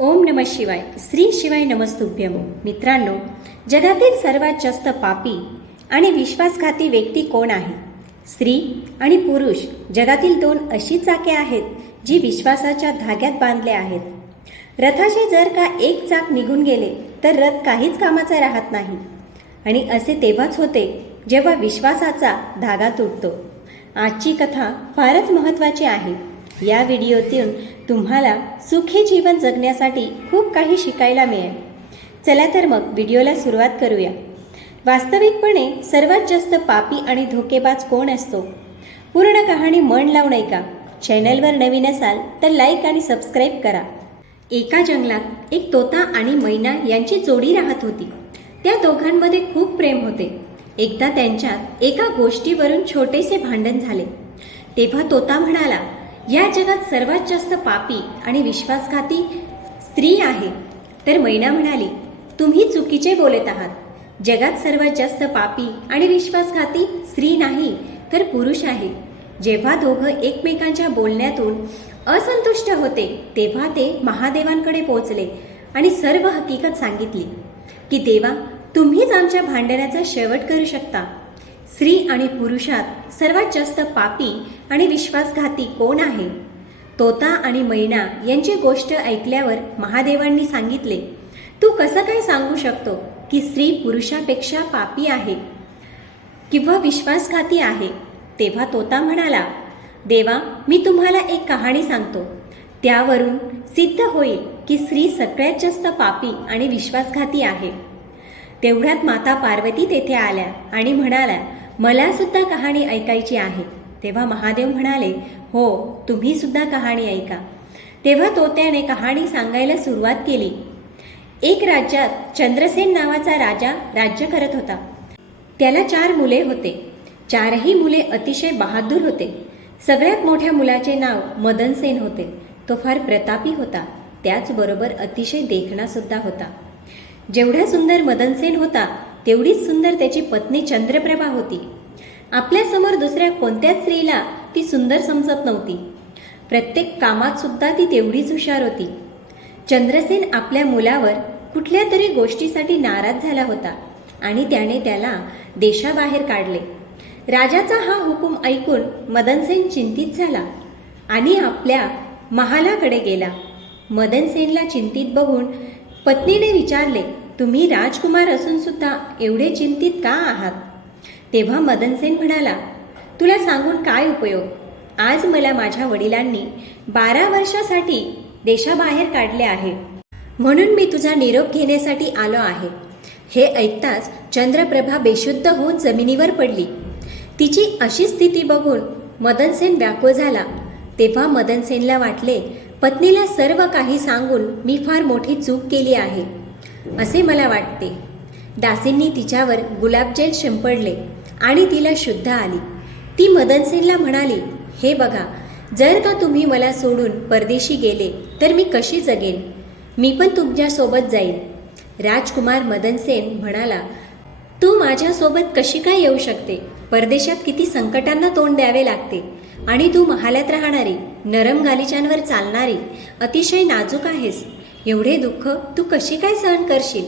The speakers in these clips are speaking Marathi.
ओम नमः शिवाय. श्री शिवाय नमस्तुभ्यम. मित्रांनो, जगातील सर्वात जास्त पापी आणि विश्वासघाती व्यक्ती कोण आहे? स्त्री आणि पुरुष जगातील दोन अशी चाके आहेत जी विश्वासाच्या धाग्यात बांधले आहेत. रथाचे जर का एक चाक निघून गेले तर रथ काहीच कामाचा राहत नाही. आणि असे तेव्हाच होते जेव्हा विश्वासाचा धागा तुटतो. आजची कथा फारच महत्त्वाची आहे. या व्हिडिओतून तुम्हाला सुखी जीवन जगण्यासाठी खूप काही शिकायला मिळेल. चला तर मग व्हिडिओला सुरुवात करूया. वास्तविकपणे सर्वात जास्त पापी आणि धोकेबाज कोण असतो? पूर्ण कहाणी मन लावून ऐका. चॅनलवर नवीन असाल तर लाईक आणि सबस्क्राईब करा. एका जंगलात एक तोता आणि मैना यांची जोडी राहत होती. त्या दोघांमध्ये खूप प्रेम होते. एकदा त्यांच्यात एका गोष्टीवरून छोटेसे भांडण झाले. तेव्हा तोता म्हणाला, या जगात सर्वात जास्त पापी आणि विश्वासघाती स्त्री आहे. तर मैना म्हणाली, तुम्ही चुकीचे बोलत आहात. जगात सर्वात जास्त पापी आणि विश्वासघाती स्त्री नाही तर पुरुष आहे. जेव्हा दोघं एकमेकांच्या बोलण्यातून असंतुष्ट होते तेव्हा ते महादेवांकडे पोहोचले आणि सर्व हकीकत सांगितली की देवा, तुम्हीच आमच्या भांडणाचा शेवट करू शकता. स्त्री आणि पुरुषात सर्वात जास्त पापी आणि विश्वासघाती कोण आहे? तोता आणि मैना यांची गोष्ट ऐकल्यावर महादेवांनी सांगितले, तू कसं काय सांगू शकतो की स्त्री पुरुषापेक्षा पापी आहे किंवा विश्वासघाती आहे? तेव्हा तोता म्हणाला, देवा, मी तुम्हाला एक कहाणी सांगतो. त्यावरून सिद्ध होईल की स्त्री सगळ्यात जास्त पापी आणि विश्वासघाती आहे. तेवढ्यात माता पार्वती तेथे आल्या आणि म्हणाल्या, मला सुद्धा कहाणी ऐकायची आहे. तेव्हा महादेव म्हणाले, हो, तुम्ही सुद्धा कहाणी ऐका. तेव्हा तोत्याने कहाणी सांगायला सुरुवात केली. एक राज्यात चंद्रसेन नावाचा राजा राज्य करत होता. त्याला 4 मुले होते. 4ही मुले अतिशय बहादूर होते. सगळ्यात मोठ्या मुलाचे नाव मदनसेन होते. तो फार प्रतापी होता. त्याचबरोबर अतिशय देखणा सुद्धा होता. जेवढा सुंदर मदनसेन होता तेवढीच सुंदर त्याची पत्नी चंद्रप्रभा होती. आपल्यासमोर दुसऱ्या कोणत्याच स्त्रीला ती सुंदर समजत नव्हती. प्रत्येक कामात सुद्धा ती तेवढीच हुशार होती. चंद्रसेन आपल्या मुलावर कुठल्या तरी गोष्टीसाठी नाराज झाला होता आणि त्याने त्याला देशाबाहेर काढले. राजाचा हा हुकूम ऐकून मदनसेन चिंतित झाला आणि आपल्या महालाकडे गेला. मदनसेनला चिंतित बघून पत्नीने विचारले, तुम्ही राजकुमार असून सुद्धा एवढे चिंतित का आहात? तेव्हा मदनसेन म्हणाला, तुला सांगून काय उपयोग? आज मला माझ्या वडिलांनी 12 वर्षासाठी देशाबाहेर काढले आहे, म्हणून मी तुझा निरोप घेण्यासाठी आलो आहे. हे ऐकताच चंद्रप्रभा बेशुद्ध होऊन जमिनीवर पडली. तिची अशी स्थिती बघून मदनसेन व्याकुळ झाला. तेव्हा मदनसेनला वाटले, पत्नीला सर्व काही सांगून मी फार मोठी चूक केली आहे असे मला वाटते. दासींनी तिच्यावर गुलाबजल शिंपडले आणि तिला शुद्ध आली. ती मदनसेनला म्हणाली, हे बघा, जर का तुम्ही मला सोडून परदेशी गेले तर मी कशी जगेन? मी पण तुमच्यासोबत जाईन. राजकुमार मदनसेन म्हणाला, तू माझ्यासोबत कशी काय येऊ शकते? परदेशात किती संकटांना तोंड द्यावे लागते आणि तू महालात राहणारी, नरम गालिचांवर चालणारी, अतिशय नाजूक आहेस. एवढे दुःख तू कशी काय सहन करशील?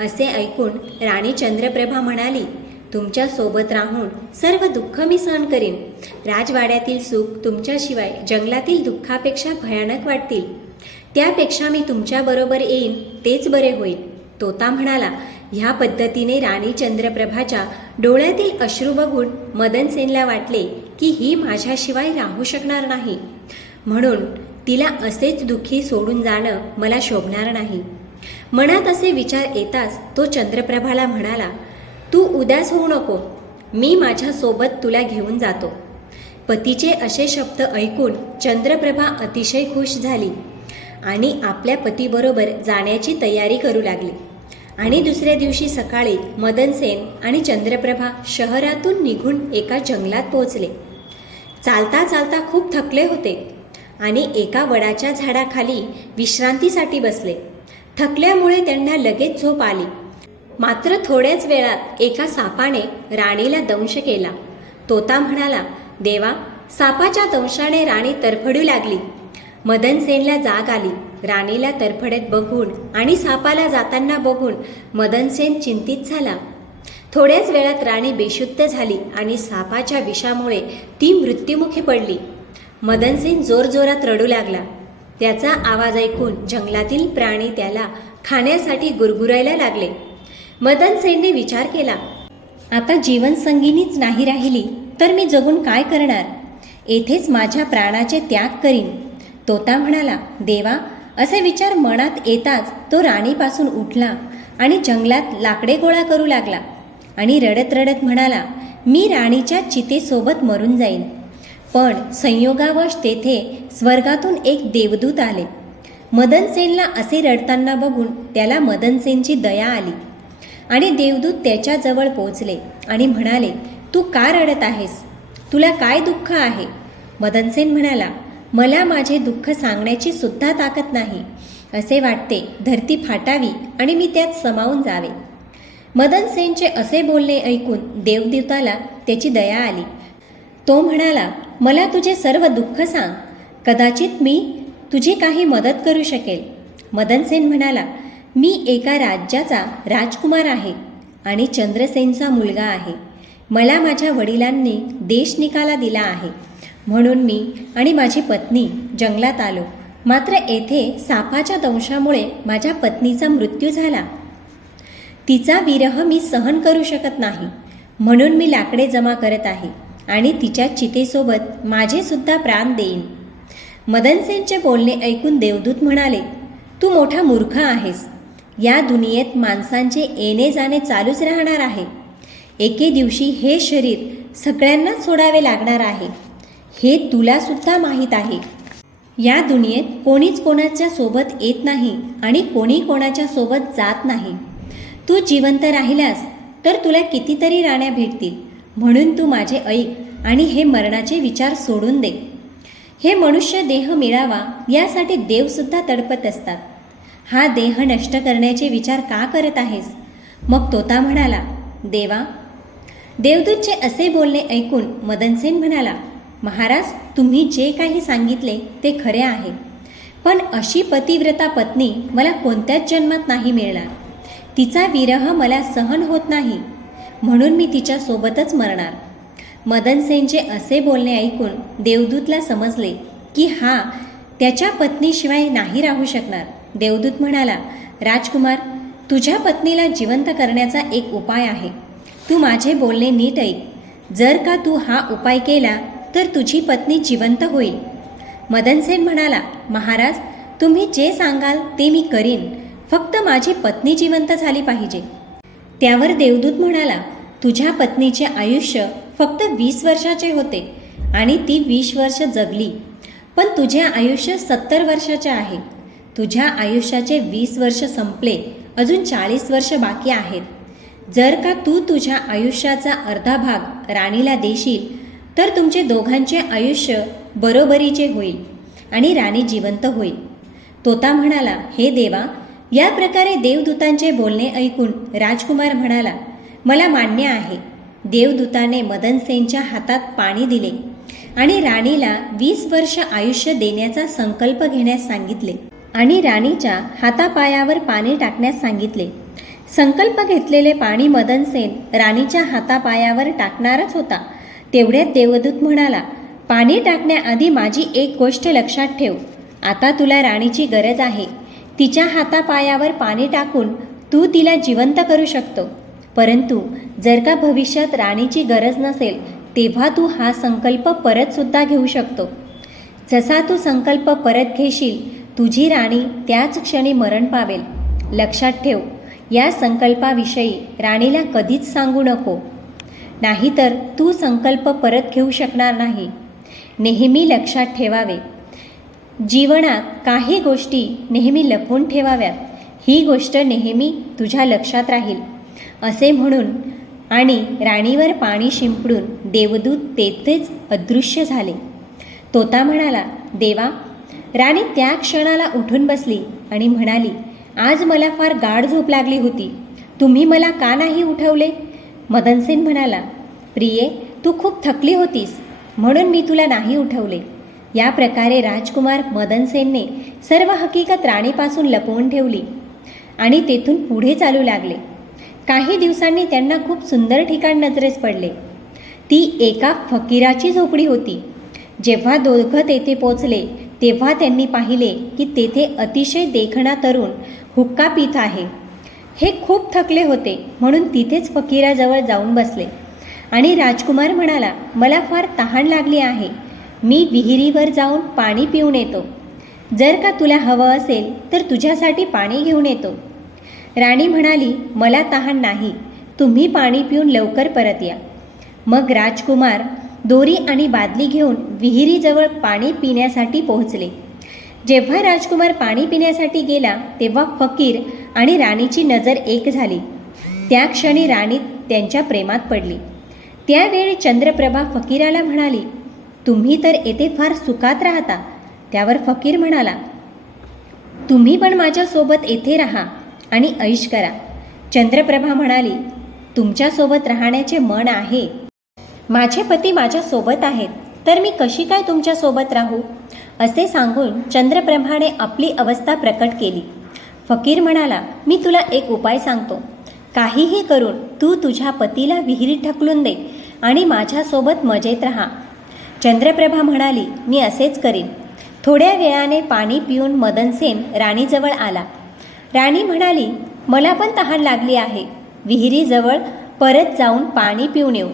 असे ऐकून राणी चंद्रप्रभा म्हणाली, तुमच्या सोबत राहून सर्व दुःख मी सहन करीन. राजवाड्यातील सुख तुमच्याशिवाय जंगलातील दुःखापेक्षा भयानक वाटतील. त्यापेक्षा मी तुमच्याबरोबर येईन तेच बरे होईल. तोता म्हणाला. ह्या पद्धतीने राणी चंद्रप्रभाच्या डोळ्यातील अश्रू बघून मदनसेनला वाटले की ही माझ्याशिवाय राहू शकणार नाही, म्हणून तिला असेच दुःखी सोडून जाणं मला शोभणार नाही. मनात असे विचार येताच तो चंद्रप्रभाला म्हणाला, तू उदास होऊ नको, मी माझ्यासोबत तुला घेऊन जातो. पतीचे असे शब्द ऐकून चंद्रप्रभा अतिशय खुश झाली आणि आपल्या पतीबरोबर जाण्याची तयारी करू लागली. आणि दुसऱ्या दिवशी सकाळी मदनसेन आणि चंद्रप्रभा शहरातून निघून एका जंगलात पोहोचले. चालता चालता खूप थकले होते आणि एका वडाच्या झाडाखाली विश्रांतीसाठी बसले. थकल्यामुळे त्यांना लगेच झोप आली. मात्र थोड्याच वेळात एका सापाने राणीला दंश केला. तोता म्हणाला, देवा, सापाच्या दंशाने राणी तरफडू लागली. मदनसेनला जाग आली राणीला तरफडत बघून आणि सापाला जाताना बघून मदनसेन चिंतित झाला. थोड्याच वेळात राणी बेशुद्ध झाली आणि सापाच्या विषामुळे ती मृत्युमुखी पडली. मदनसेन जोरजोरात रडू लागला. त्याचा आवाज ऐकून जंगलातील प्राणी त्याला खाण्यासाठी गुरगुरायला लागले. मदनसेनने विचार केला, आता जीवनसंगिनीच नाही राहिली तर मी जगून काय करणार? येथेच माझ्या प्राणाचे त्याग करीन. तोता म्हणाला, देवा, असे विचार मनात येताच तो राणीपासून उठला आणि जंगलात लाकडे गोळा करू लागला आणि रडत रडत म्हणाला, मी राणीच्या चितेसोबत मरून जाईन. पण संयोगावश तेथे स्वर्गातून एक देवदूत आले. मदनसेनला असे रडताना बघून त्याला मदनसेनची दया आली आणि देवदूत त्याच्याजवळ पोचले आणि म्हणाले, तू का रडत आहेस? तुला काय दुःख आहे? मदनसेन म्हणाला, मला माझे दुःख सांगण्याची सुद्धा ताकद नाही. असे वाटते धरती फाटावी आणि मी त्यात समावून जावे. मदनसेनचे असे बोलणे ऐकून देवदूताला त्याची दया आली. तो म्हणाला, मला तुझे सर्व दुःख सांग, कदाचित मी तुझी काही मदत करू शकेल. मदनसेन म्हणाला, मी एका राज्याचा राजकुमार आहे आणि चंद्रसेनचा मुलगा आहे. मला माझ्या वडिलांनी देश निकाला दिला आहे, म्हणून मी आणि माझी पत्नी जंगलात आलो. मात्र येथे सापाच्या दंशामुळे माझ्या पत्नीचा मृत्यू झाला. तिचा विरह मी सहन करू शकत नाही, म्हणून मी लाकडे जमा करत आहे आणि तिच्या चितेसोबत माझे सुद्धा प्राण देईन. मदनसेनचे बोलणे ऐकून देवदूत म्हणाले, तू मोठा मूर्ख आहेस. या दुनियेत माणसांचे येणे जाणे चालूच राहणार आहे. एके दिवशी हे शरीर सगळ्यांनाच सोडावे लागणार आहे, हे तुला सुद्धा माहीत आहे. या दुनियेत कोणीच कोणाच्या सोबत येत नाही आणि कोणी कोणाच्या सोबत जात नाही. तू जिवंत राहिलास तर तुला कितीतरी राण्या भेटतील, म्हणून तू माझे ऐक आणि हे मरणाचे विचार सोडून दे. हे मनुष्य देह मिळावा यासाठी देवसुद्धा तडपत असतात. हा देह नष्ट करण्याचे विचार का करत आहेस? मग तोता म्हणाला, देवा. देवदूतचे असे बोलणे ऐकून मदनसेन म्हणाला, महाराज, तुम्ही जे काही सांगितले ते खरे आहे, पण अशी पतिव्रता पत्नी मला कोणत्याच जन्मात नाही मिळणार. तिचा विरह मला सहन होत नाही, म्हणून मी तिच्यासोबतच मरणार. मदनसेनचे असे बोलणे ऐकून देवदूतला समजले की हा त्याच्या पत्नीशिवाय नाही राहू शकणार. देवदूत म्हणाला, राजकुमार, तुझ्या पत्नीला जिवंत करण्याचा एक उपाय आहे. तू माझे बोलणे नीट ऐक. जर का तू हा उपाय केला तर तुझी पत्नी जिवंत होईल. मदनसेन म्हणाला, महाराज, तुम्ही जे सांगाल ते मी करीन, फक्त माझी पत्नी जिवंत झाली पाहिजे. त्यावर देवदूत म्हणाला, तुझ्या पत्नीचे आयुष्य फक्त 20 वर्षाचे होते आणि ती 20 वर्ष जगली, पण तुझे आयुष्य 70 वर्षाचे आहे. तुझ्या आयुष्याचे 20 वर्ष संपले, अजून 40 वर्ष बाकी आहेत. जर का तू तुझ्या आयुष्याचा अर्धा भाग राणीला देशील तर तुमचे दोघांचे आयुष्य बरोबरीचे होईल आणि राणी जिवंत होईल. तोता म्हणाला, हे देवा. या प्रकारे देवदूतांचे बोलणे ऐकून राजकुमार म्हणाला, मला मान्य आहे. देवदूताने मदनसेनच्या हातात पाणी दिले आणि राणीला 20 वर्ष आयुष्य देण्याचा संकल्प घेण्यास सांगितले आणि राणीच्या हातापायावर पाणी टाकण्यास सांगितले. संकल्प घेतलेले पाणी मदनसेन राणीच्या हातापायावर टाकणारच होता. तेवढ्यात देवदूत म्हणाला, पाणी टाकण्याआधी माझी एक गोष्ट लक्षात ठेव. आता तुला राणीची गरज आहे. तिच्या हातापायावर पाणी टाकून तू तिला जिवंत करू शकतो, परंतु जर का भविष्यात राणीची गरज नसेल तेव्हा तू हा संकल्प परतसुद्धा घेऊ शकतो. जसा तू संकल्प परत घेशील तुझी राणी त्याच क्षणी मरण पावेल. लक्षात ठेव, या संकल्पाविषयी राणीला कधीच सांगू नको, नाहीतर तू संकल्प परत घेऊ शकणार नाही. नेहमी लक्षात ठेवावे, जीवनात काही गोष्टी नेहमी लपवून ठेवाव्यात. ही गोष्ट नेहमी तुझ्या लक्षात राहील. असे म्हणून आणि राणीवर पाणी शिंपडून देवदूत तेथेच अदृश्य झाले. तोता म्हणाला, देवा. राणी त्या क्षणाला उठून बसली आणि म्हणाली, आज मला फार गाढ झोप लागली होती. तुम्ही मला का नाही उठवले? मदनसेन म्हणाला, प्रिये, तू खूप थकली होतीस म्हणून मी तुला नाही उठवले. या प्रकारे राजकुमार मदनसेनने सर्व हकीकत राणीपासून लपवून ठेवली आणि तेथून पुढे चालू लागले. काही दिवसांनी त्यांना खूप सुंदर ठिकाण नजरेस पडले. ती एका फकीराची झोपडी होती. जेव्हा दोघं तेथे पोचले तेव्हा त्यांनी पाहिले की तेथे अतिशय देखणा तरुण हुक्का पीत आहे. हे खूप थकले होते म्हणून तिथेच फकीराजवळ जाऊन बसले आणि राजकुमार म्हणाला, मला फार तहान लागली आहे. मी विहिरीवर जाऊन पाणी पिऊन येतो. जर का तुला हवं असेल तर तुझ्यासाठी पाणी घेऊन येतो. राणी म्हणाली, मला तहान नाही. तुम्ही पाणी पिऊन लवकर परत या. मग राजकुमार दोरी आणि बादली घेऊन विहिरीजवळ पाणी पिण्यासाठी पोहोचले. जेव्हा राजकुमार पाणी पिण्यासाठी गेला तेव्हा फकीर आणि राणीची नजर एक झाली. त्या क्षणी राणी त्यांच्या प्रेमात पडली. त्यावेळी चंद्रप्रभा फकीराला म्हणाली, तुम्ही तर येथे फार सुखात राहता. त्यावर फकीर म्हणाला, तुम्ही पण माझ्यासोबत येथे राहा आणि ऐश करा. चंद्रप्रभा म्हणाली, तुमच्यासोबत राहण्याचे मन आहे. माझे पती माझ्यासोबत आहेत तर मी कशी काय तुमच्यासोबत राहू? असे सांगून चंद्रप्रभाने आपली अवस्था प्रकट केली. फकीर म्हणाला, मी तुला एक उपाय सांगतो. काहीही करून तू तुझ्या पतीला विहिरीत ढकलून दे आणि माझ्यासोबत मजेत राहा. चंद्रप्रभा म्हणाली, मी असेच करीन. थोड्या वेळाने पाणी पिऊन मदनसेन राणीजवळ आला. राणी म्हणाली, मला पण तहान लागली आहे. विहिरीजवळ परत जाऊन पाणी पिऊन येऊ.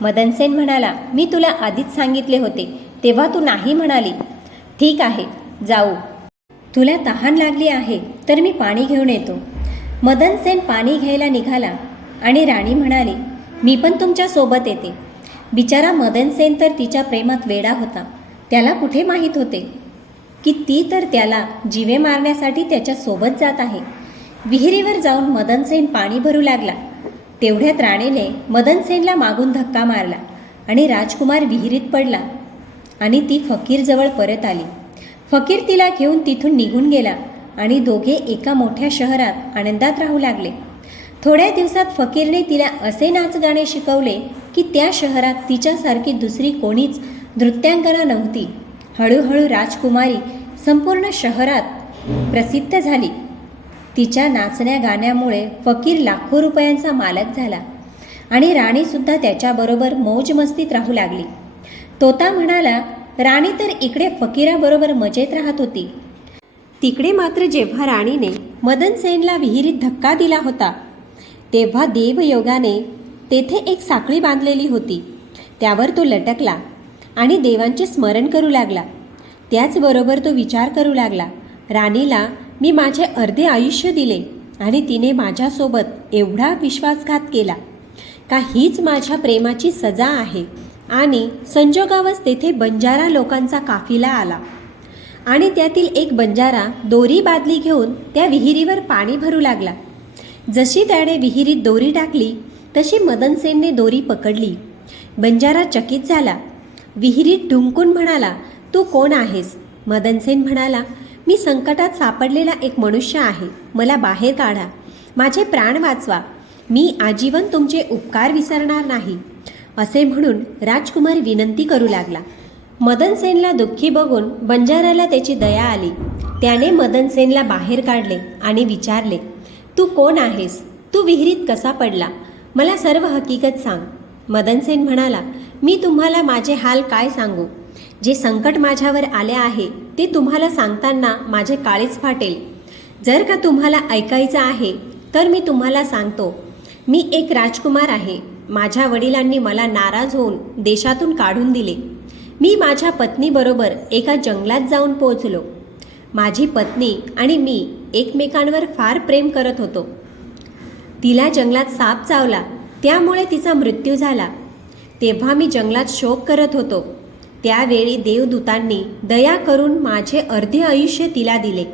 मदनसेन म्हणाला, मी तुला आधीच सांगितले होते तेव्हा तू नाही म्हणाली. ठीक आहे, जाऊ. तुला तहान लागली आहे तर मी पाणी घेऊन येतो. मदनसेन पाणी घ्यायला निघाला आणि राणी म्हणाली, मी पण तुमच्या सोबत येते. बिचारा मदनसेन तर तिच्या प्रेमात वेडा होता. त्याला कुठे माहीत होते की ती तर त्याला जीवे मारण्यासाठी त्याच्या सोबत जात आहे. विहिरीवर जाऊन मदनसेन पाणी भरू लागला. तेवढ्यात राणीने मदनसेनला मागून धक्का मारला आणि राजकुमार विहिरीत पडला आणि ती फकीरजवळ परत आली. फकीर तिला घेऊन तिथून निघून गेला आणि दोघे एका मोठ्या शहरात आनंदात राहू लागले. थोड्या दिवसात फकीरने तिला असे नाचगाणे शिकवले की त्या शहरात तिच्यासारखी दुसरी कोणीच नृत्यांगना नव्हती. हळूहळू राजकुमारी संपूर्ण शहरात प्रसिद्ध झाली. तिच्या नाचण्या गाण्यामुळे फकीर लाखो रुपयांचा मालक झाला आणि राणीसुद्धा त्याच्याबरोबर मौजमस्तीत राहू लागली. तोता म्हणाला, राणी तर इकडे फकीराबरोबर मजेत राहत होती. तिकडे मात्र जेव्हा राणीने मदनसेनला विहिरीत धक्का दिला होता तेव्हा देवयोगाने तेथे एक साखळी बांधलेली होती. त्यावर तो लटकला आणि देवांचे स्मरण करू लागला. त्याचबरोबर तो विचार करू लागला, राणीला मी माझे अर्धे आयुष्य दिले आणि तिने माझ्यासोबत एवढा विश्वासघात केला का हीच माझ्या प्रेमाची सजा आहे. आणि संजोगावच तेथे बंजारा लोकांचा काफिला आला आणि त्यातील एक बंजारा दोरी बादली घेऊन त्या विहिरीवर पाणी भरू लागला. जशी त्याने विहिरीत दोरी टाकली तशी मदनसेनने दोरी पकडली. बंजारा चकित झाला. विहिरीत ढुंकून म्हणाला, तू कोण आहेस? मदनसेन म्हणाला, मी संकटात सापडलेला एक मनुष्य आहे. मला बाहेर काढा. माझे प्राण वाचवा. मी आजीवन तुमचे उपकार विसरणार नाही. असे म्हणून राजकुमार विनंती करू लागला. मदनसेनला दुःखी बघून बंजाराला त्याची दया आली. त्याने मदनसेनला बाहेर काढले आणि विचारले, तू कोण आहेस? तू विहिरीत कसा पडला? मला सर्व हकीकत सांग. मदनसेन म्हणाला, मी तुम्हाला माझे हाल काय सांगू? जे संकट माझ्यावर आले आहे ते तुम्हाला सांगताना माझे काळीच फाटेल. जर का तुम्हाला ऐकायचं आहे तर मी तुम्हाला सांगतो. मी एक राजकुमार आहे. माझ्या वडिलांनी मला नाराज होऊन देशातून काढून दिले. मी माझ्या पत्नीबरोबर एका जंगलात जाऊन पोहोचलो. माझी पत्नी आणि मी एकमेकांवर फार प्रेम करत होतो. तिला जंगलात साप चावला, त्यामुळे तिचा मृत्यू झाला. तेव्हा मी जंगलात शोक करत होतो. त्यावेळी देवदूतांनी दया करून माझे अर्धे आयुष्य तिला दिले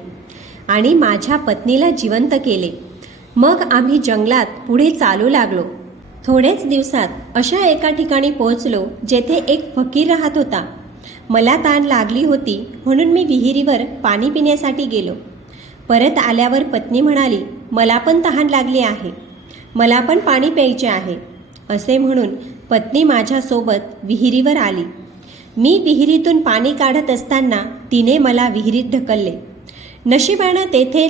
आणि माझ्या पत्नीला जिवंत केले. मग आम्ही जंगलात पुढे चालू लागलो. थोड्याच दिवसात अशा एका ठिकाणी पोहोचलो जेथे एक फकीर राहत होता. मला तहान लागली होती म्हणून मी विहिरीवर पाणी पिण्यासाठी गेलो. परत आल्यावर पत्नी म्हणाली, मला पण तहान लागली आहे. मला पण पाणी प्यायचे आहे. असे म्हणून पत्नी माझ्यासोबत विहिरीवर आली. मी विहिरीतून पाणी काढत असताना तिने मला विहिरीत ढकलले. नशिबानं तेथे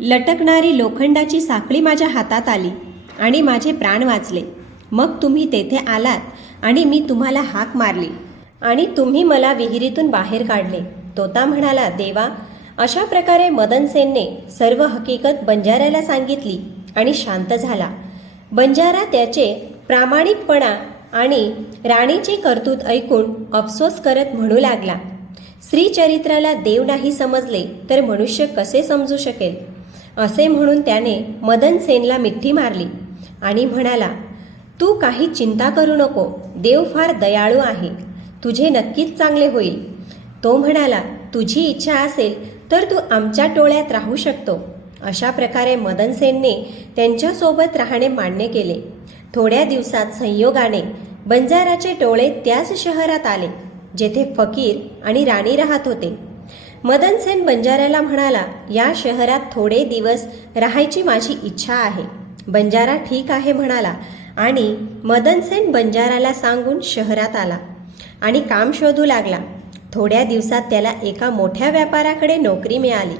लटकणारी लोखंडाची साखळी माझ्या हातात आली आणि माझे प्राण वाचले. मग तुम्ही तेथे आलात आणि मी तुम्हाला हाक मारली आणि तुम्ही मला विहिरीतून बाहेर काढले. तोता म्हणाला, देवा. अशा प्रकारे मदनसेनने सर्व हकीकत बंजाऱ्याला सांगितली आणि शांत झाला. बंजारा त्याचे प्रामाणिकपणा आणि राणीची कर्तूत ऐकून अफसोस करत म्हणू लागला, स्त्रीचरित्राला देव नाही समजले तर मनुष्य कसे समजू शकेल. असे म्हणून त्याने मदनसेनला मिठी मारली आणि म्हणाला, तू काही चिंता करू नको. देव फार दयाळू आहे. तुझे नक्कीच चांगले होईल. तो म्हणाला, तुझी इच्छा असेल तर तू आमच्या टोळ्यात राहू शकतो. अशा प्रकारे मदनसेनने त्यांच्यासोबत राहणे मान्य केले. थोड्या दिवसात संयोगाने बंजाराचे टोळे त्याच शहरात आले जेथे फकीर आणि राणी राहत होते. मदनसेन बंजाऱ्याला म्हणाला, या शहरात थोडे दिवस राहायची माझी इच्छा आहे. बंजारा ठीक आहे म्हणाला आणि मदनसेन बंजाराला सांगून शहरात आला आणि काम शोधू लागला. थोड्या दिवसात त्याला एका मोठ्या व्यापाराकडे नोकरी मिळाली.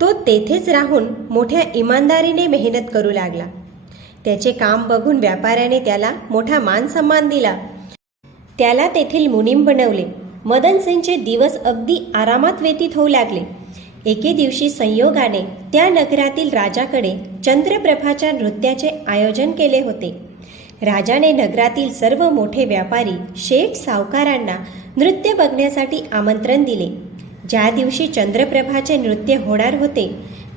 तो तेथेच राहून मोठ्या इमानदारीने मेहनत करू लागला. त्याचे काम बघून व्यापाऱ्याने त्याला मोठा मान सन्मान दिला. त्याला तेथील मुनीम बनवले. मदनसेनचे दिवस अगदी आरामात व्यतीत होऊ लागले. एके दिवशी संयोगाने त्या नगरातील राजाकडे चंद्रप्रभाच्या नृत्याचे आयोजन केले होते. राजाने नगरातील सर्व मोठे व्यापारी, शेठ, सावकारांना नृत्य बघण्यासाठी आमंत्रण दिले. ज्या दिवशी चंद्रप्रभाचे नृत्य होणार होते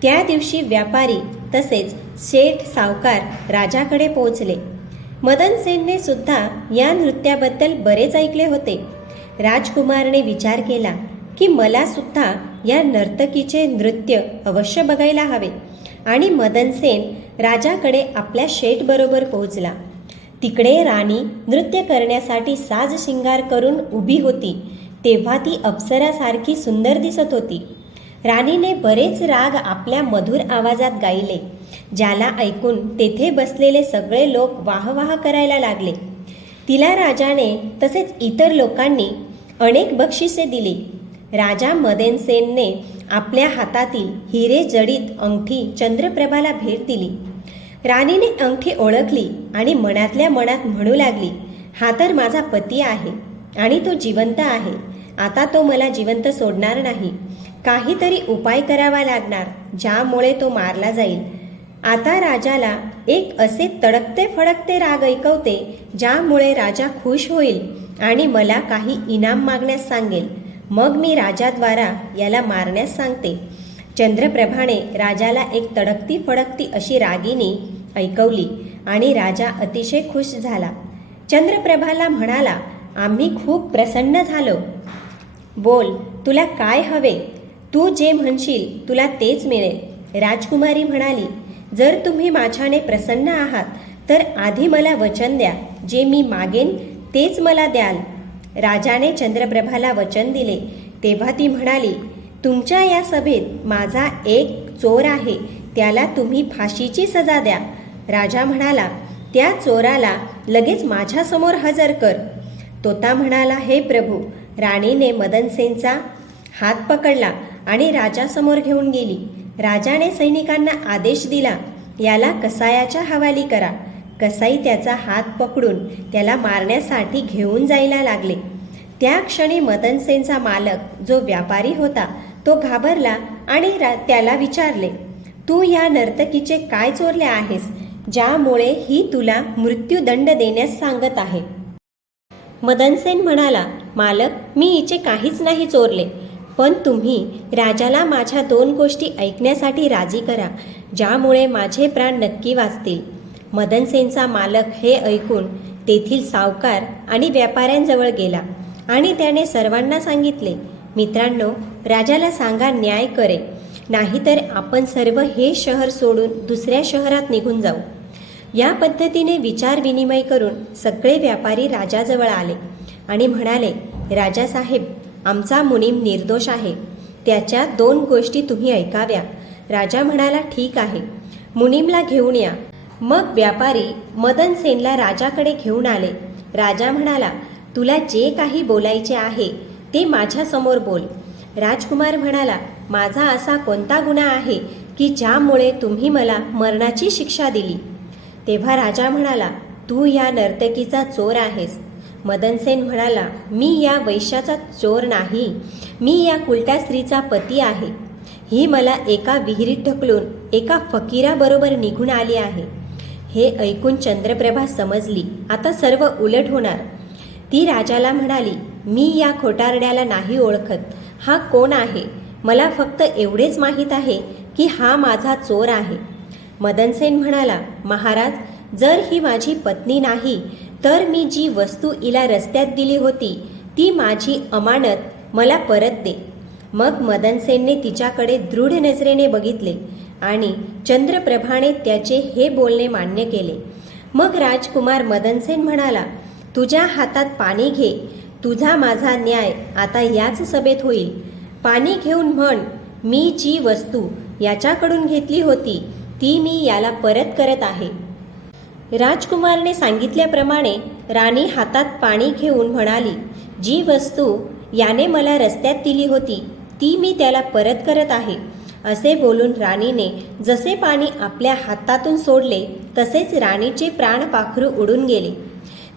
त्या दिवशी व्यापारी तसेच शेठ, सावकार राजाकडे पोहोचले. मदनसेनने सुद्धा या नृत्याबद्दल बरेच ऐकले होते. राजकुमारने विचार केला की मला सुद्धा या नर्तकीचे नृत्य अवश्य बघायला हवे आणि मदनसेन राजाकडे आपल्या शेठबरोबर पोहोचला. तिकडे राणी नृत्य करण्यासाठी साज शिंगार करून उभी होती तेव्हा ती अप्सरासारखी सुंदर दिसत होती. राणीने बरेच राग आपल्या मधुर आवाजात गायले, ज्याला ऐकून तेथे बसलेले सगळे लोक वाहवाह करायला लागले. तिला राजाने तसेच इतर लोकांनी अनेक बक्षिसे दिली. राजा मदनसेनने आपल्या हातातील हिरे जडित अंगठी चंद्रप्रभाला भेट दिली. राणीने अंगठी ओळखली आणि मनातल्या मनात म्हणू लागली, हा तर माझा पती आहे आणि तो जिवंत आहे. आता तो मला जिवंत सोडणार नाही. काहीतरी उपाय करावा लागणार ज्यामुळे तो मारला जाईल. आता राजाला एक असे तडकते फडकते राग ऐकवते ज्यामुळे राजा खुश होईल आणि मला काही इनाम मागण्यास सांगेल. मग मी राजाद्वारा याला मारण्यास सांगते. चंद्रप्रभाने राजाला एक तडकती फडकती अशी रागिणी ऐकवली आणि राजा अतिशय खुश झाला. चंद्रप्रभाला म्हणाला, आम्ही खूप प्रसन्न झालो. बोल, तुला काय हवे? तू जे म्हणशील तुला तेच मिळेल. राजकुमारी म्हणाली, जर तुम्ही माझ्याने प्रसन्न आहात तर आधी मला वचन द्या. जे मी मागेन तेच मला द्याल. राजाने चंद्रप्रभाला वचन दिले. तेव्हा ती म्हणाली, तुमच्या या सभेत माझा एक चोर आहे, त्याला तुम्ही फाशीची सजा द्या. राजा म्हणाला, त्या चोराला लगेच माझ्यासमोर हजर कर. तोता म्हणाला, हे प्रभू. राणीने मदनसेनचा हात पकडला आणि राजासमोर घेऊन गेली. राजाने सैनिकांना आदेश दिला, याला कसायाच्या हवाली करा. कसाई त्याचा हात पकडून त्याला मारण्यासाठी घेऊन जायला लागले. त्या क्षणी मदनसेनचा मालक जो व्यापारी होता तो घाबरला आणि त्याला विचारले, तू या नर्तकीचे काय चोरले आहेस ज्यामुळे ही तुला मृत्यूदंड देण्यास सांगत आहे? मदनसेन म्हणाला, मालक, मी हिचे काहीच नाही चोरले, पण तुम्ही राजाला माझ्या 2 गोष्टी ऐकण्यासाठी राजी करा ज्यामुळे माझे प्राण नक्की वाचतील. मदनसेनचा मालक हे ऐकून तेथील सावकार आणि व्यापाऱ्यांजवळ गेला आणि त्याने सर्वांना सांगितले, मित्रांनो, राजाला सांगा न्याय करे, नाहीतर आपण सर्व हे शहर सोडून दुसऱ्या शहरात निघून जाऊ. या पद्धतीने विचार विनिमय करून सगळे व्यापारी राजाजवळ आले आणि म्हणाले, राजासाहेब, आमचा मुनीम निर्दोष आहे. त्याच्या 2 गोष्टी तुम्ही ऐकाव्या. राजा म्हणाला, ठीक आहे, मुनीमला घेऊन या. मग व्यापारी मदनसेनला राजाकडे घेऊन आले. राजा म्हणाला, तुला जे काही बोलायचे आहे ते माझ्यासमोर बोल. राजकुमार म्हणाला, माझा असा कोणता गुन्हा आहे की ज्यामुळे तुम्ही मला मरणाची शिक्षा दिली? तेव्हा राजा म्हणाला, तू या नर्तकीचा चोर आहेस. मदनसेन म्हणाला, मी या वैश्याचा चोर नाही, मी या कुलट्या स्त्रीचा पती आहे. ही मला एका विहिरीत ढकलून एका फकीराबरोबर निघून आली आहे. हे ऐकून चंद्रप्रभा समजली, आता सर्व उलट होणार. ती राजाला म्हणाली, मी या खोटारड्याला नाही ओळखत. हा कोण आहे? मला फक्त एवढेच माहीत आहे की हा माझा चोर आहे. मदनसेन म्हणाला, महाराज, जर ही माझी पत्नी नाही तर मी जी वस्तू हिला रस्त्यात दिली होती ती माझी अमानत मला परत दे. मग मदनसेनने तिच्याकडे दृढ नजरेने बघितले आणि चंद्रप्रभाने त्याचे हे बोलणे मान्य केले. मग राजकुमार मदनसेन म्हणाला, तुझ्या हातात पाणी घे. तुझा माझा न्याय आता याच सभेत होईल. पाणी घेऊन म्हण, मी जी वस्तू याच्याकडून घेतली होती ती मी याला परत करत आहे. राजकुमारने सांगितल्याप्रमाणे राणी हातात पाणी घेऊन म्हणाली, जी वस्तू याने मला रस्त्यात दिली होती ती मी त्याला परत करत आहे. असे बोलून राणीने जसे पाणी आपल्या हातातून सोडले तसेच राणीचे प्राण पाखरू उडून गेले.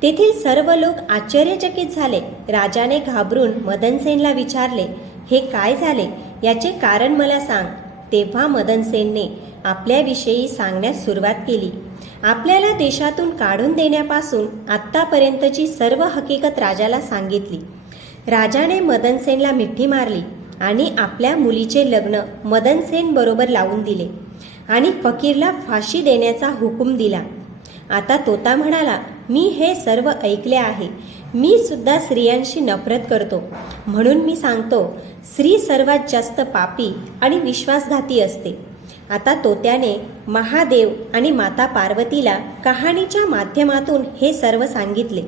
तेथील सर्व लोक आश्चर्यचकित झाले. राजाने घाबरून मदनसेनला विचारले, हे काय झाले? याचे कारण मला सांग. तेव्हा मदनसेनने आपल्याविषयी सांगण्यास सुरुवात केली. आपल्याला देशातून काढून देण्यापासून आत्तापर्यंतची सर्व हकीकत राजाला सांगितली. राजाने मदनसेनला मिठी मारली आणि आपल्या मुलीचे लग्न मदनसेन बरोबर लावून दिले आणि फकीरला फाशी देण्याचा हुकूम दिला. आता तोता म्हणाला, मी हे सर्व ऐकले आहे. मी सुद्धा स्त्रियांशी नफरत करतो, म्हणून मी सांगतो, स्त्री सर्वात जास्त पापी आणि विश्वासघाती असते. आता तोत्याने महादेव आणि माता पार्वतीला कहाणीच्या माध्यमातून हे सर्व सांगितले.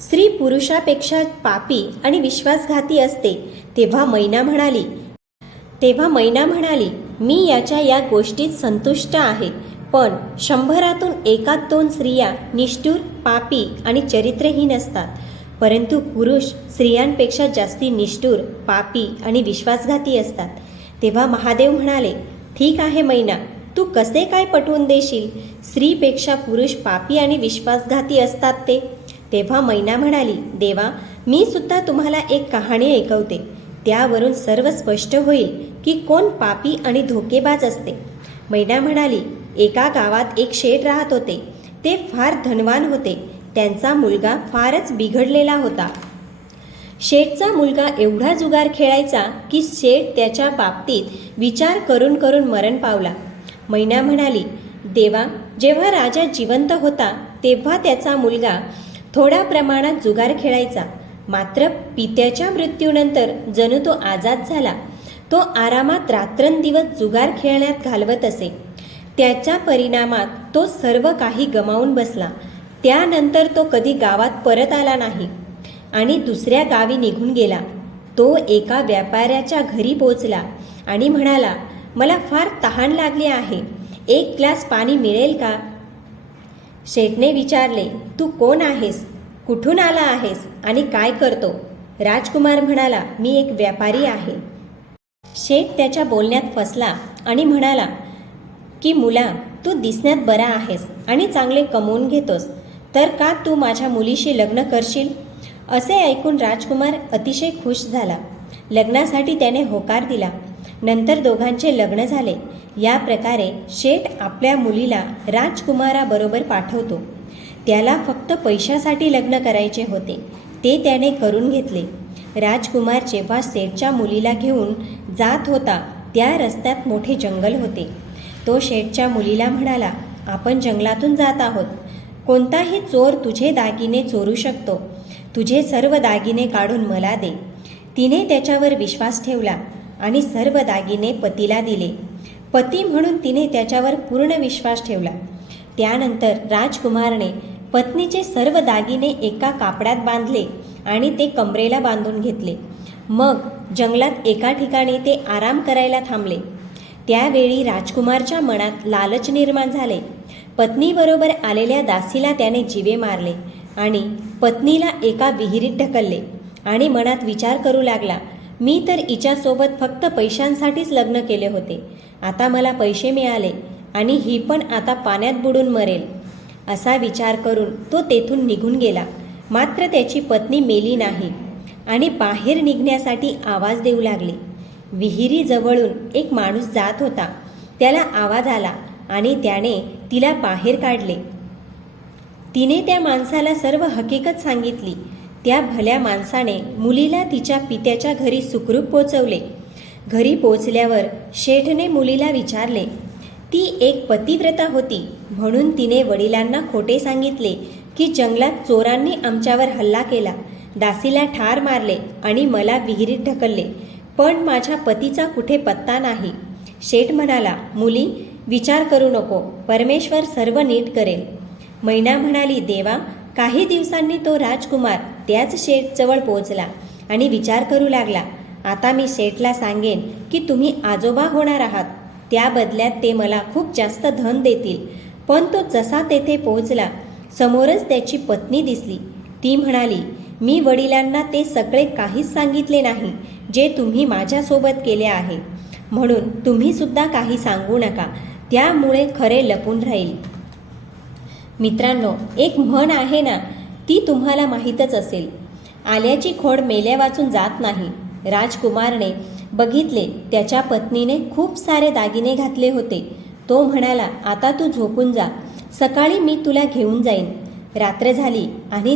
स्त्री पुरुषापेक्षा पापी आणि विश्वासघाती असते. तेव्हा मैना म्हणाली, मी याच्या या गोष्टीत संतुष्ट आहे, पण 100तून 1-2 स्त्रिया निष्ठुर, पापी आणि चरित्रहीन असतात, परंतु पुरुष स्त्रियांपेक्षा जास्ती निष्ठुर, पापी आणि विश्वासघाती असतात. तेव्हा महादेव म्हणाले, ठीक आहे मैना, तू कसे काय पटवून देशील स्त्रीपेक्षा पुरुष पापी आणि विश्वासघाती असतात ते? तेव्हा मैना म्हणाली, देवा, मी सुद्धा तुम्हाला एक कहाणी ऐकवते. त्यावरून सर्व स्पष्ट होईल की कोण पापी आणि धोकेबाज असते. मैना म्हणाली, एका गावात एक शेठ राहत होते. ते फार धनवान होते. त्यांचा मुलगा फारच बिघडलेला होता. शेठचा मुलगा एवढा जुगार खेळायचा की शेठ त्याच्या बाबतीत विचार करून करून मरण पावला. मैना म्हणाली, देवा, जेव्हा राजा जिवंत होता तेव्हा त्याचा मुलगा थोड्या प्रमाणात जुगार खेळायचा, मात्र पित्याच्या मृत्यूनंतर जणू तो आजाद झाला. तो आरामात रात्रंदिवस जुगार खेळण्यात घालवत असे. त्याच्या परिणामात तो सर्व काही गमावून बसला. त्यानंतर तो कधी गावात परत आला नाही आणि दुसऱ्या गावी निघून गेला. तो एका व्यापाऱ्याच्या घरी पोचला आणि म्हणाला, मला फार तहान लागली आहे, 1 ग्लास पाणी मिळेल का? शेठने विचारले, तू कोण आहेस, कुठून आला आहेस आणि काय करतो? राजकुमार म्हणाला, मी एक व्यापारी आहे. शेठ त्याच्या बोलण्यात फसला आणि म्हणाला की मुला, तू दिसण्यात बरा आहेस आणि चांगले कमवून घेतोस, तर का तू माझ्या मुलीशी लग्न करशील? असे ऐकून राजकुमार अतिशय खुश झाला. लग्नासाठी त्याने होकार दिला. नंतर दोघांचे लग्न झाले. या प्रकारे शेठ आपल्या मुलीला राजकुमाराबरोबर पाठवतो. त्याला फक्त पैशासाठी लग्न करायचे होते. ते त्याने करून घेतले. राजकुमार जेव्हा शेठच्या मुलीला घेऊन जात होता त्या रस्त्यात मोठे जंगल होते. तो शेठच्या मुलीला म्हणाला, आपण जंगलातून जात आहोत. कोणताही चोर तुझे दागिने चोरू शकतो. तुझे सर्व दागिने काढून मला दे. तिने त्याच्यावर विश्वास ठेवला आणि सर्व दागिने पतीला दिले. पती म्हणून तिने त्याच्यावर पूर्ण विश्वास ठेवला. त्यानंतर राजकुमारने पत्नीचे सर्व दागिने एका कापडात बांधले आणि ते कमरेला बांधून घेतले. मग जंगलात एका ठिकाणी ते आराम करायला थांबले. त्यावेळी राजकुमारच्या मनात लालच निर्माण झाले. पत्नीबरोबर आलेल्या दासीला त्याने जीवे मारले आणि पत्नीला एका विहिरीत ढकलले आणि मनात विचार करू लागला, मी तर हिच्यासोबत फक्त पैशांसाठीच लग्न केले होते. आता मला पैसे मिळाले आणि ही पण आता पाण्यात बुडून मरेल. असा विचार करून तो तेथून निघून गेला. मात्र त्याची पत्नी मेली नाही आणि बाहेर निघण्यासाठी आवाज देऊ लागली. विहिरीजवळून एक माणूस जात होता. त्याला आवाज आला आणि त्याने तिला बाहेर काढले. तिने त्या माणसाला सर्व हकीकत सांगितली. त्या भल्या माणसाने मुलीला तिच्या पित्याच्या घरी सुखरूप पोचवले. घरी पोचल्यावर शेठने मुलीला विचारले. ती एक पतिव्रता होती म्हणून तिने वडिलांना खोटे सांगितले की जंगलात चोरांनी आमच्यावर हल्ला केला, दासीला ठार मारले आणि मला विहिरीत ढकलले, पण माझ्या पतीचा कुठे पत्ता नाही. शेठ म्हणाला, मुली, विचार करू नको, परमेश्वर सर्व नीट करेल. मैना म्हणाली, देवा. काही दिवसांनी तो राजकुमार त्याच शेठजवळ पोहोचला आणि विचार करू लागला, आता मी शेठला सांगेन की तुम्ही आजोबा होणार आहात. त्या बदल्यात ते मला खूप जास्त धन देतील. पण तो जसा तेथे पोहोचला, समोरच त्याची पत्नी दिसली. ती म्हणाली, मी वडिलांना ते सगळे काहीच सांगितले नाही जे तुम्ही माझ्यासोबत केले आहे, म्हणून तुम्ही सुद्धा काही सांगू नका, त्यामुळे खरे लपून राहील. मित्रांनो, एक म्हण आहे ना, ती तुम्हाला माहीतच असेल, आल्याची खोड मेल्या वाचून जात नाही. राजकुमारने बघितले त्याच्या पत्नीने खूप सारे दागिने घातले होते. तो म्हणाला, आता तू झोपून जा, सकाळी मी तुला घेऊन जाईन. रात्र झाली आणि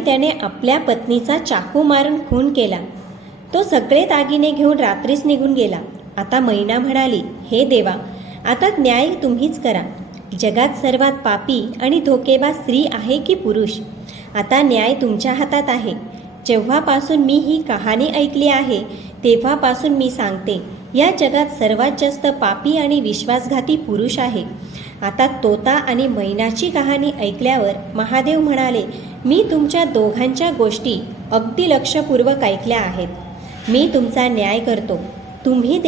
त्याने आपल्या पत्नीचा चाकू मारून खून केला. तो सगळे दागिने घेऊन रात्रीच निघून गेला. आता मैना म्हणाली, हे देवा, आता न्याय तुम्हीच करा. जगात सर्वात पापी आणि धोकेबाज स्त्री आहे की पुरुष? आता न्याय तुमच्या हातात आहे. जेव्हापासून मी ही कहाणी ऐकली आहे तेव्हापासून मी सांगते, या जगात सर्वात जास्त पापी आणि विश्वासघाती पुरुष आहे. आता तोता आणि मैनाची कहाणी ऐकल्यावर महादेव म्हणाले, मी तुमच्या दोघांच्या गोष्टी अगदी लक्षपूर्वक ऐकल्या आहेत. मी तुमचा न्याय करतो. तुम्ही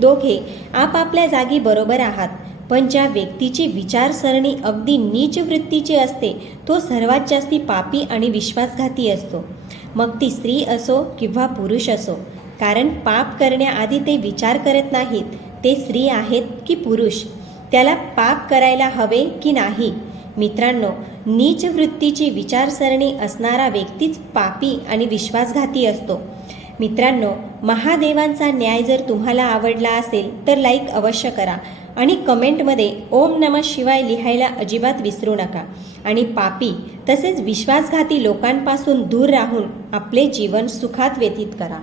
दोघे आपापल्या जागी बरोबर आहात, पण ज्या व्यक्तीची विचारसरणी अगदी नीच वृत्तीची असते तो सर्वात जास्ती पापी आणि विश्वासघाती असतो. मग ती स्त्री असो किंवा पुरुष असो, कारण पाप करण्याआधी ते विचार करत नाहीत, ते स्त्री आहेत की पुरुष, त्याला पाप करायला हवे की नाही. मित्रांनो, नीच वृत्तीची विचारसरणी असणारा व्यक्तीच पापी आणि विश्वासघाती असतो. मित्रांनो, महादेवांचा न्याय जर तुम्हाला आवडला असेल तर लाईक अवश्य करा आणि कमेंटमध्ये ओम नमः शिवाय लिहायला अजिबात विसरू नका. आणि पापी तसेच विश्वासघाती लोकांपासून दूर राहून आपले जीवन सुखात व्यतीत करा.